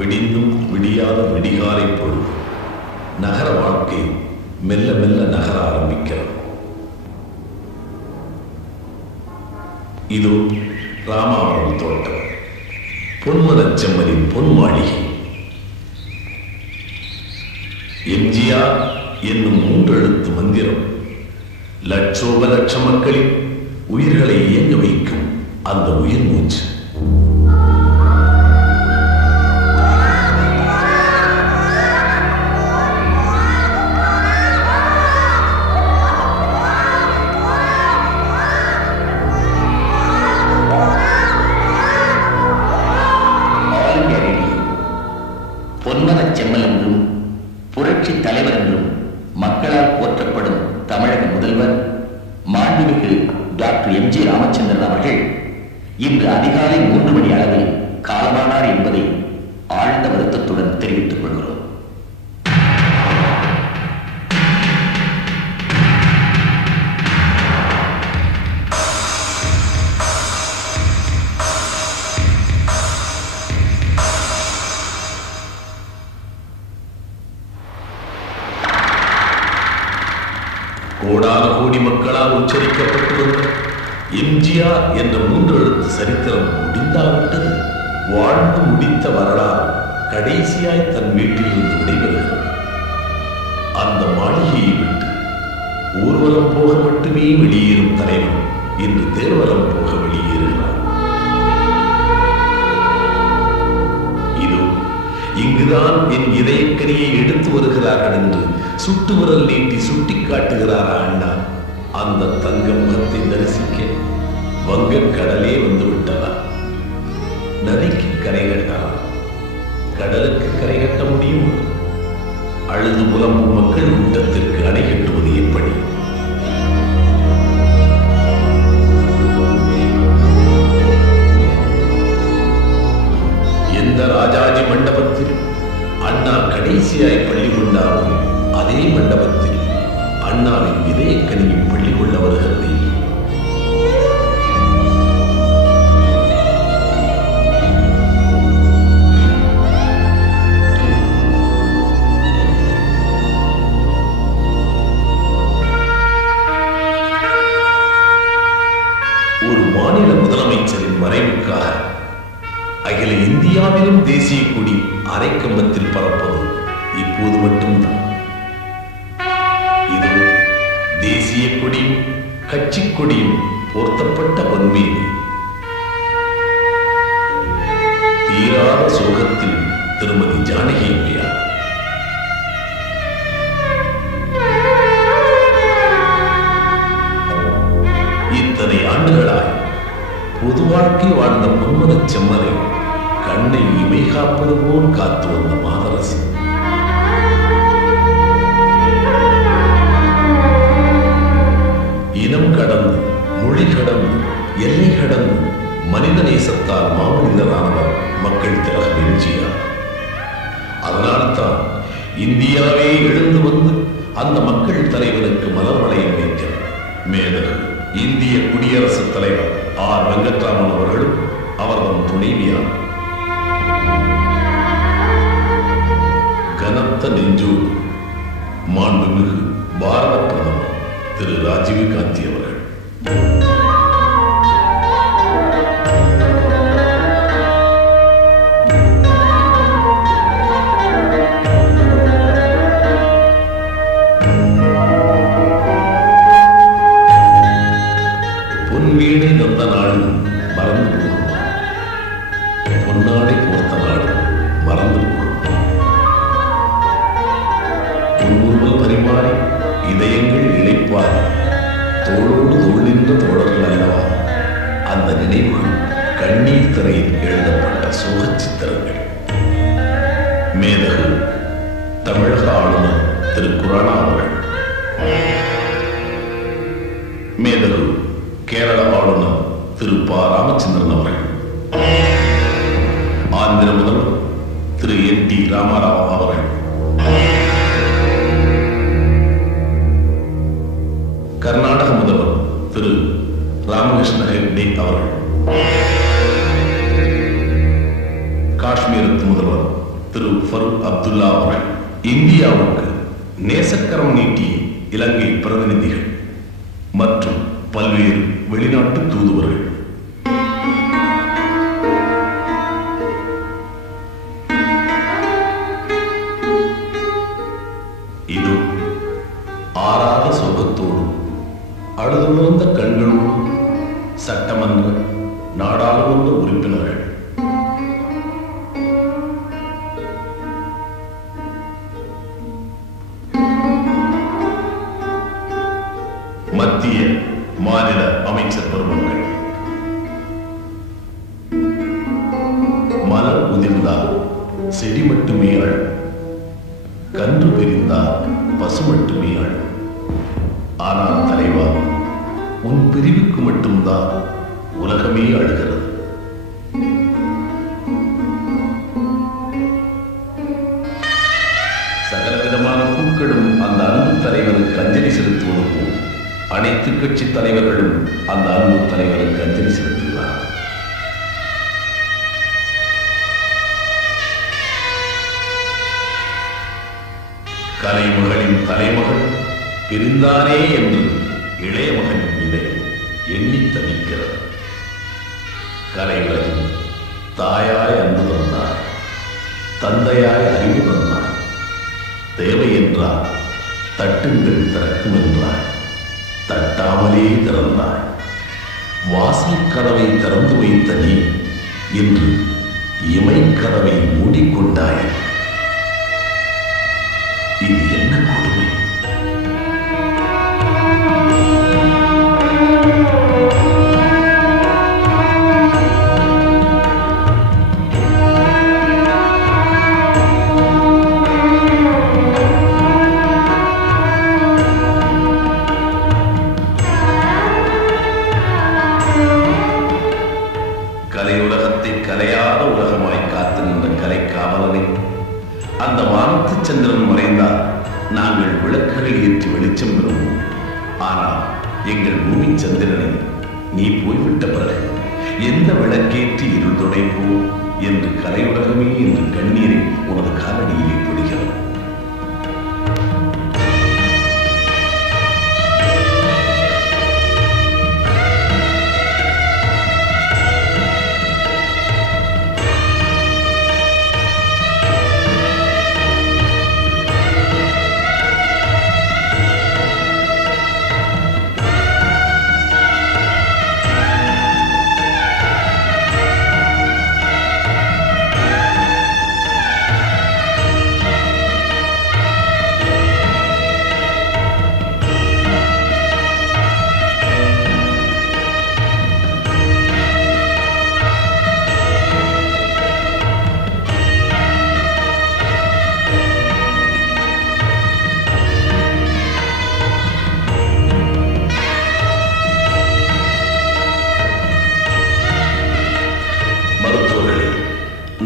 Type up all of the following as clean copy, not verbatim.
விடிந்தும் விடியாத விடிகாலை பொழுது. நகர வாழ்க்கை மெல்ல மெல்ல நகர ஆரம்பிக்கிறது. இது ராமாவரம் தோட்டம், பொன்மனச்செம்மலின் பொன் மாளிகை. எம்ஜிஆர் என்னும் 3 எழுத்து மந்திரம் லட்சோப லட்ச மக்களின் உயிர்களை இயங்க வைக்கும் அந்த உயிர் மூச்சு. பொன்மனச்செம்மல் என்றும் புரட்சி தலைவர் என்றும் மக்களால் போற்றப்படும் தமிழக முதல்வர் மாண்புமிகு டாக்டர் எம்.ஜி. ராமச்சந்திரன் அவர்கள் இன்று அதிகாலை 3 மணி அளவில் காலமானார் என்பதை ஆழ்ந்த வருத்தத்துடன் தெரிவித்துக் கொள்கிறோம். கோடான கோடி மக்களால் உச்சரிக்கப்பட்டு வந்த எம்ஜிஆர் என்ற 3 எழுத்து சரித்திரம் முடிந்தாவிட்டது. வாழ்ந்து முடித்த வரலாறு கடைசியாய் தன் வீட்டிலிருந்து விடைபெறுகிறது. அந்த மாளிகையை விட்டு ஊர்வலம் போக மட்டுமே வெளியேறும் தலைவன் இன்று தேர்வலம் போக வெளியேறுகிறார். இதோ இங்குதான் என் இதயக்கனியை எடுத்து வருகிறார்கள் என்று சுட்டு விரல் நீட்டி சுட்டி காட்டுகிறாரா அண்ணா? அந்த தங்க முகத்தை தரிசிக்க வங்கக் கடலே வந்து விட்டதா? நதிக்கு கரை கட்டலாம், கடலுக்கு கரை கட்ட முடியும்? அழுது புலம்பும் மக்கள் கூட்டத்திற்கு அணை கட்டுவது எப்படி? எந்த ராஜாஜி மண்டபத்தில் அண்ணா கடைசியாய் பள்ளி கொண்டாரோ அதே மண்டபத்தில் அண்ணாவின் இதயக்கனியும் பள்ளி கொள்ள வருகிறது. ஒரு மாநில முதலமைச்சரின் மறைவுக்காக அகில இந்தியாவிலும் தேசிய கொடி அரைக்கம்பத்தில் பறப்பது இப்போது மட்டும்தான். இது தேசிய கொடியும் கட்சி கொடியும் போர்த்தப்பட்ட பொன்மேனி. தீராத சோகத்தில் திருமதி ஜானகி அம்மையார். இத்தனை ஆண்டுகளாய் பொது வாழ்க்கை வாழ்ந்த பொன்மனச்செம்மலை கண்ணை இமை காப்பது போல் காத்து வந்த மாதரசி. இனம் கடந்து, மொழி கடந்து, எல்லை கடந்து மனித நேசத்தால் மாமனிதரானவர் மக்கள் திலகம் எம்ஜிஆர். அதனால்தான் இந்தியாவே எழுந்து வந்து அந்த மக்கள் தலைவனுக்கு மலர் வளையம் வைக்கிறார். மேதகு இந்திய குடியரசுத் தலைவர் ஆர். வெங்கட்ராமன் அவர்களும் அவர்தம் துணைவியார். கனத்த நெஞ்சோடு மாண்புமிகு பாரத பிரதமர் திரு ராஜீவ் காந்தி அவர்கள். பொன்வீடை நந்த நாடு மறந்து போகுமா? பொன்னாடை போர்த்த நாடு மறந்து போகுமா? பொன்முறுவல் பரிமாறி இதயங்கள் இணைப்பார் தோளோடு தோள் நின்ற தோழர்கள் அல்லவா அந்த நினைவுகள் கண்ணீர் திரையில் எழுதப்பட்ட சோக சித்திரங்கள். மேதகு தமிழக ஆளுநர் திரு குரானா அவர்கள், மேதகு கேரள ஆளுநர் திரு ப. ராமச்சந்திரன் அவர்கள், ஆந்திர முதல்வர் திரு என்.டி. ராமாராவ் அவர்கள், கர்நாடக முதல்வர் திரு ராமகிருஷ்ண ஹெக்டே அவர்கள், காஷ்மீரத்து முதல்வர் திரு ஃபரூக் அப்துல்லா அவர்கள், இந்தியாவுக்கு நேசக்கரம் நீட்டிய இலங்கை பிரதிநிதிகள் மற்றும் பல்வேறு வெளிநாட்டு தூதுவர்கள், இது ஆறாத சோகத்தோடும் அழுதுணர்ந்த கண்களோடும் சட்டமன்ற நாடாளுமன்ற உறுப்பினர்கள், மத்திய மாநில அமைச்சர் பெருமக்கள், மலர் உதிர்ந்தால் செடி மட்டுமே அழும், கன்று பிரிந்தால் பசு மட்டுமே அழும். ஆனால் தலைவா, உன் பிரிவுக்கு மட்டும்தான் உலகமே அழுகிறது. சகலவிதமான பூக்களும் அந்த அன்பு தலைவருக்கு அஞ்சலி செலுத்துவது போல் அனைத்து கட்சி தலைவர்களும் அந்த அன்பு தலைவருக்கு அஞ்சலி செலுத்துகிறார். கலைமகளின் தலைமகள் பிரிந்தானே என்று இளைய மகனின் இதயம் எண்ணி தவிக்கிறது. கலைமகளின் தாயாய் அன்பு தந்தார், தந்தையாய் அறிவு தந்தார். தேவை என்றார் தட்டுங்கள் திறக்கும் என்றார், தட்டாமலே திறந்தாய். வாசல் கதவை திறந்து வைத்த நீ இன்று இமை கதவை மூடிக்கொண்டாய். இது என்ன கொடுமை! கலையுலகத்தை கலையாத உலகமாய் காத்து நின்ற கலைக்காவலனை அந்த வானத்து சந்திரன் மறைந்தால் நாங்கள் விளக்குகள் ஏற்றி வெளிச்சம் பெறுவோம். ஆனால் எங்கள் பூமி சந்திரனை நீ போய்விட்ட பிறகு எந்த விளக்கேற்றி இருள் துடைப்போம் என்று கலையுலகமே என்று கண்ணீரை உனது காலடியிலே பொழிகிறது.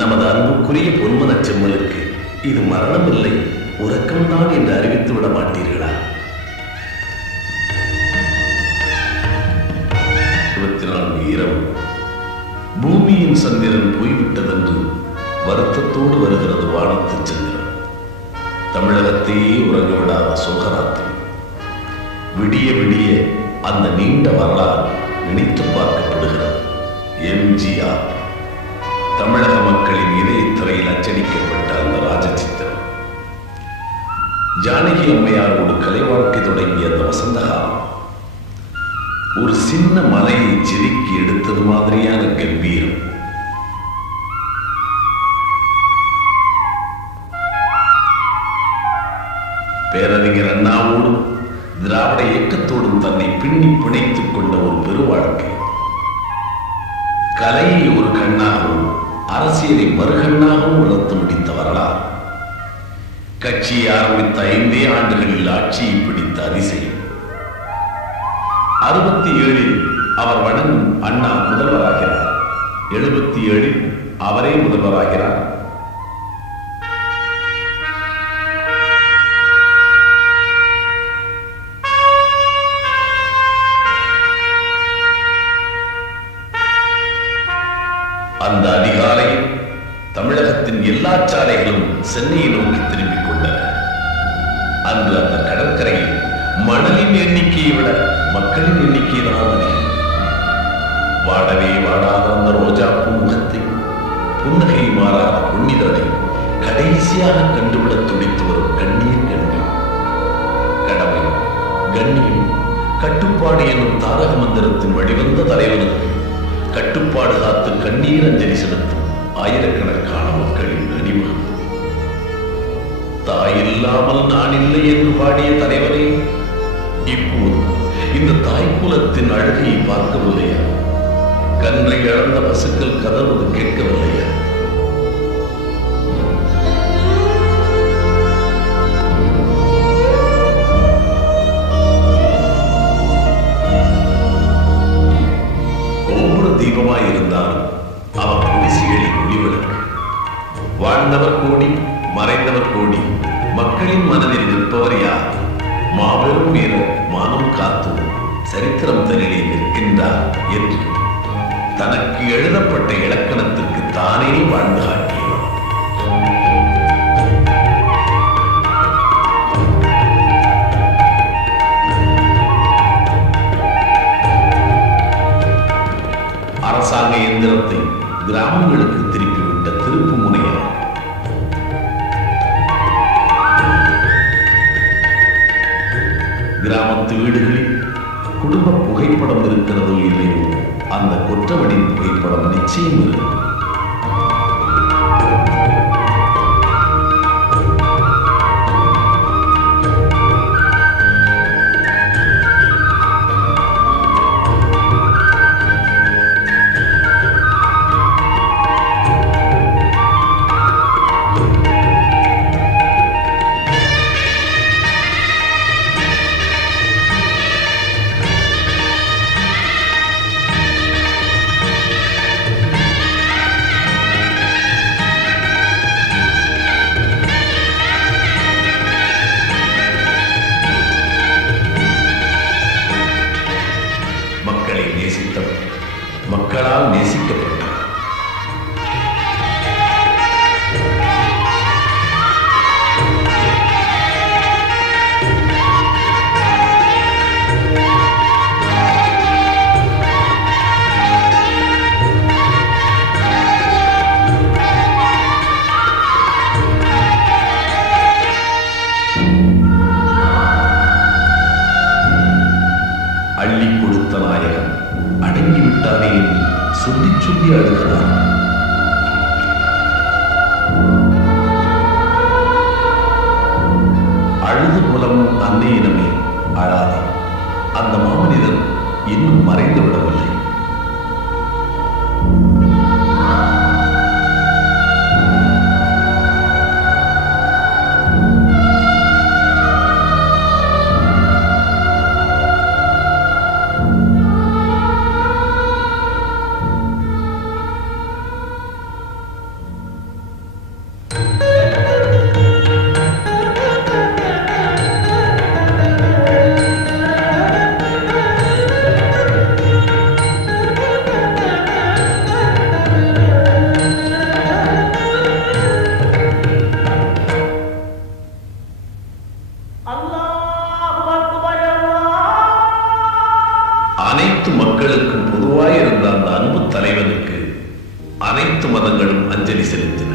நமது அன்புக்குரிய பொன்மனச் செம்மலுக்கு இது மரணம் இல்லை, உறக்கம்தான் என்று அறிவித்து விட மாட்டீர்களா? 24 இரவு பூமியின் சந்திரன் போய்விட்டதென்று வருத்தத்தோடு வருகிறது வானத்து சந்திரன். தமிழகத்தையே உறங்க விடாத சோகராத்திரி. விடிய விடிய அந்த நீண்ட வரலாறு நினைத்து பார்க்கப்படுகிறது. எம்ஜிஆர் தமிழக மக்களின் இதயத்திரையில் அச்சடிக்கப்பட்ட அந்த ராஜசித்திரம். ஜானகி அம்மையாரோடு கலை வாழ்க்கை தொடங்கிய அந்த வசந்த காலம் ஒரு சின்ன மலையை செதுக்கி எடுத்தது மாதிரியான கம்பீரம். பேரறிஞர் அண்ணாவோடும் திராவிட இயக்கத்தோடும் தன்னை பின்னி பிணைத்துக் கொண்ட ஒரு பெருவாழ்க்கை. கலையை ஒரு கண்ணாகவும் அரசியலை மறுகண்ணாகவும் வளர்த்து முடித்த வரலாறு. கட்சியை ஆரம்பித்த 5 ஆண்டுகளில் ஆட்சியை பிடித்த அதிசயம். 67 அவர் வணங்கும் அண்ணா முதல்வராகிறார். 77 அவரே முதல்வராகிறார். அந்த அதிகாலையில் தமிழகத்தின் எல்லா சாலைகளும் சென்னையை நோக்கி திரும்பிக் கொண்டன. அன்று அந்த கடற்கரையில் மணலின் எண்ணிக்கையை விட மக்களின் எண்ணிக்கை தான் அதிகம். வாடவே வாடாத அந்த ரோஜா பூ முகத்தை, புன்னகை மாறாத புன்னிதனை கடைசியாக கண்டுவிட துடித்து வரும் கண்ணீர் கண்கள். கடமை, கண்ணியம், கட்டுப்பாடு என்னும் தாரக மந்திரத்தின் வழிவந்த தலைவனுக்கு கட்டுப்பாடு காத்து கண்ணீர் அஞ்சலி செலுத்தும் ஆயிரக்கணக்கான மக்களின் அணிவகுப்பு. தாயில்லாமல் நான் இல்லை என்று பாடிய தலைவரே, இப்போது இந்த தாய்க்குலத்தின் அழுகையை பார்க்கவில்லையா? கன்றை இழந்த பசுக்கள் கதறுவது கேட்கவில்லையா? கோபுர தீபமாயிருந்தாலும் அவன் குடிசைகளில் ஒளிவிளக்கு. வாழ்ந்தவர் கோடி, மறைந்தவர் கோடி, மக்களின் மனதில் நிற்பவர் யார்? மாபெரும் வீரர், மானம் காத்து சரித்திரம் தனிலே நிற்கின்றார் என்று தனக்கு எழுதப்பட்ட இலக்கணத்துக்கு தானே வாழ்ந்து காட்டியவர். அரசாங்க இயந்திரத்தை கிராமங்களுக்கு திருப்பிவிட்ட திருப்பு முனையார். கிராமத்து வீடுகளில் குடும்ப புகைப்படம் இருக்கிறதோ இல்லையோ, அந்த கொற்றவனின் புகைப்படம் நிச்சயம் இருக்கும். மக்களால் நேசிக்கப்பட்டார். அள்ளி கொடுத்த நாயகன் அடங்கிவிட்டானே என்று சொல்லி சொல்லி அழுகிறார். அழுது புலமும் அன்னையினமே அழாதே. அந்த மாமனிதன் இன்னும் மறைந்து விடவில்லை. அனைத்து மக்களுக்கும் பொதுவாயிருந்த அந்த அன்பு தலைவனுக்கு அனைத்து மதங்களும் அஞ்சலி செலுத்தின.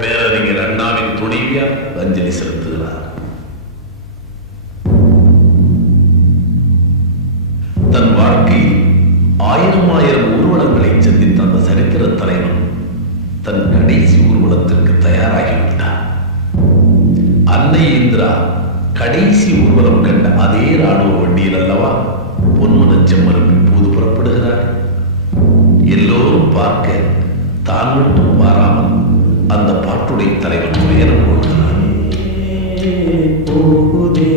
பேரறிஞர் அண்ணாவின் துணைவியார் அஞ்சலி செலுத்துகிறார். தன் வாழ்க்கையில் ஆயிரம் ஊர்வலங்களை சந்தித்த அந்த சரித்திர தலைவன் தன் கடைசி ஊர்வலத்திற்கு தயாராகிவிட்டார். அன்னை இந்திரா கடைசி ஊர்வலம் கண்ட அதே ராணுவ வண்டியில் அல்லவா பொன்மனச் செம்மலும் இப்போது புறப்படுகிறார். எல்லோரும் பார்க்க தான் மட்டும் மாறாமல் அந்த பாட்டுடை தலைவன் உயரம் கொள்கிறார். போகுதே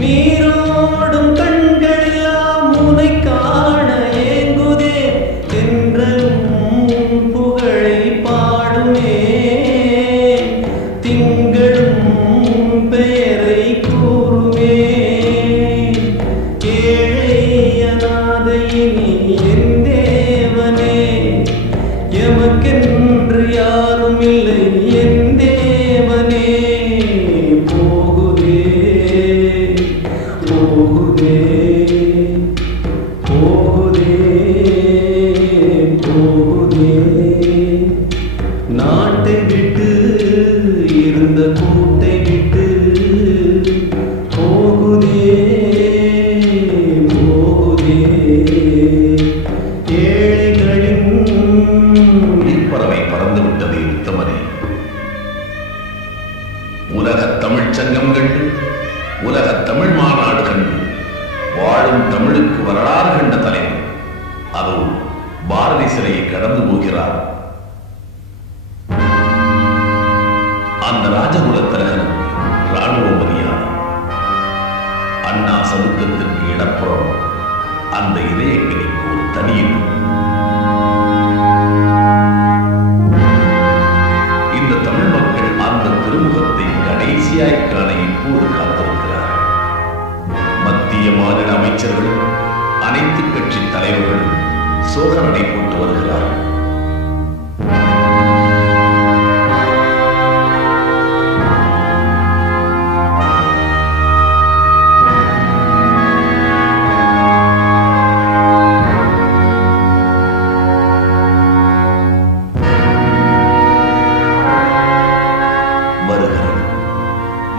நீரோடும் கண்களெல்லாம் உனை காண ஏங்குதே தென்றலும் புகழை பாடுமே திங்களும் பெயரை கூறுமே ஏழை அநாதையினி என் தேவனே எமக்கென்று யாரும் இல்லை என் தேவனே போகுதே போகுதே போகுதே போகுதே நாட்டை விட்டு இருந்த கூட்டை விட்டு போகுதே போகுதே ஏழைகளின் பறவை பறந்து விட்டதே உத்தமனே. உலகத் தமிழ்ச் சங்கம் கண்டு உலகத் தமிழ் மாநாடு கண்டு வாழும் தமிழுக்கு வரலாறு கண்ட தலைவர் அதோ பாரதி சிலையை கடந்து போகிறார். அந்த ராஜகுலத்தரகனுக்கு ராணுவ மரியாதை. அண்ணா சதுக்கத்திற்கு இடப்புறம் அந்த இதயக்கணிக்கு ஒரு தனியிடம். இந்த தமிழ் மக்கள் அந்த திருமுகத்தை கடைசியாய் காண இப்போது காத்திருக்கிறார். மத்திய மாநில அமைச்சர்களும் அனைத்து கட்சி தலைவர்களும் சோக நடை போட்டு வருகிறார்கள்.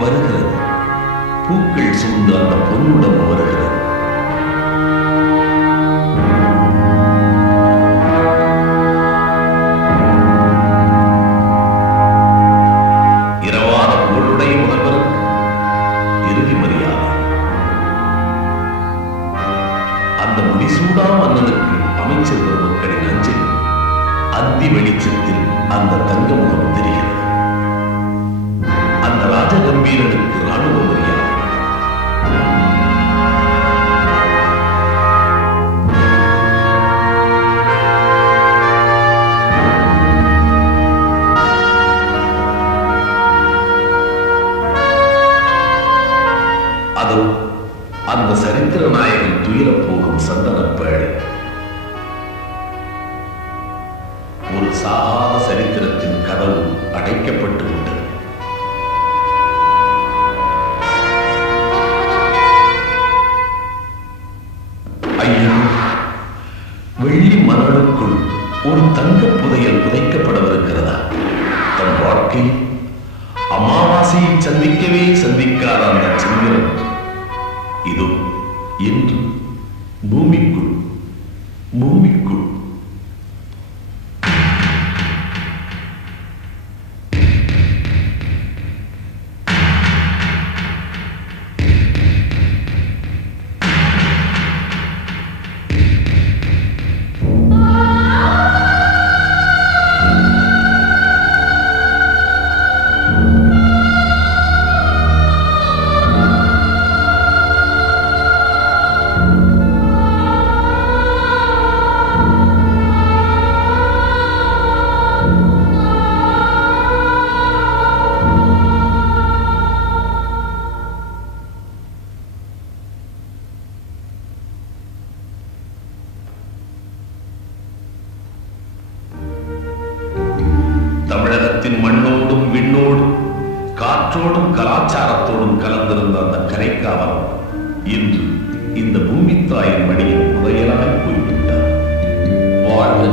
வருகிறது பூக்கள் சூழ்ந்து அந்த பொன்னுடம் வருகிறது. இரவாத புகழுடைய முதல்வருக்கு இறுதி மரியாதை. அந்த முடிசூடா மன்னனுக்கு அமைச்சர் பெருமக்களின் அஞ்சலி. அந்தி வெளிச்சத்தில் அந்த தங்க முகம் தெரிகிறது. அந்த ராஜகம்பீரனுக்கு ராணுவ மரியாதை. அதோ அந்த சரித்திர நாயகன் துயிலப் போகும் சந்தனப்பேழை. ஒரு சாகாத சரித்திரத்தின் கதவு அடைக்கப்பட்டு விட்டது. வெள்ளி மணலுக்குள் ஒரு தங்க புதையல் புதைக்கப்படவிருக்கிறதா? தன் வாழ்க்கையில் அமாவாசையை சந்திக்கவே சந்திக்காத அந்த சந்திரன் இதோ என்று பூமிக்குள் பூமிக்குள் தமிழகத்தின் மண்ணோடும் விண்ணோடும் காற்றோடும் கலாச்சாரத்தோடும் கலந்திருந்த அந்த கரைக்காவல் இன்று இந்த பூமி தாயின் மடியில் புதையலாய் போய்விட்டார். வாழ்ந்த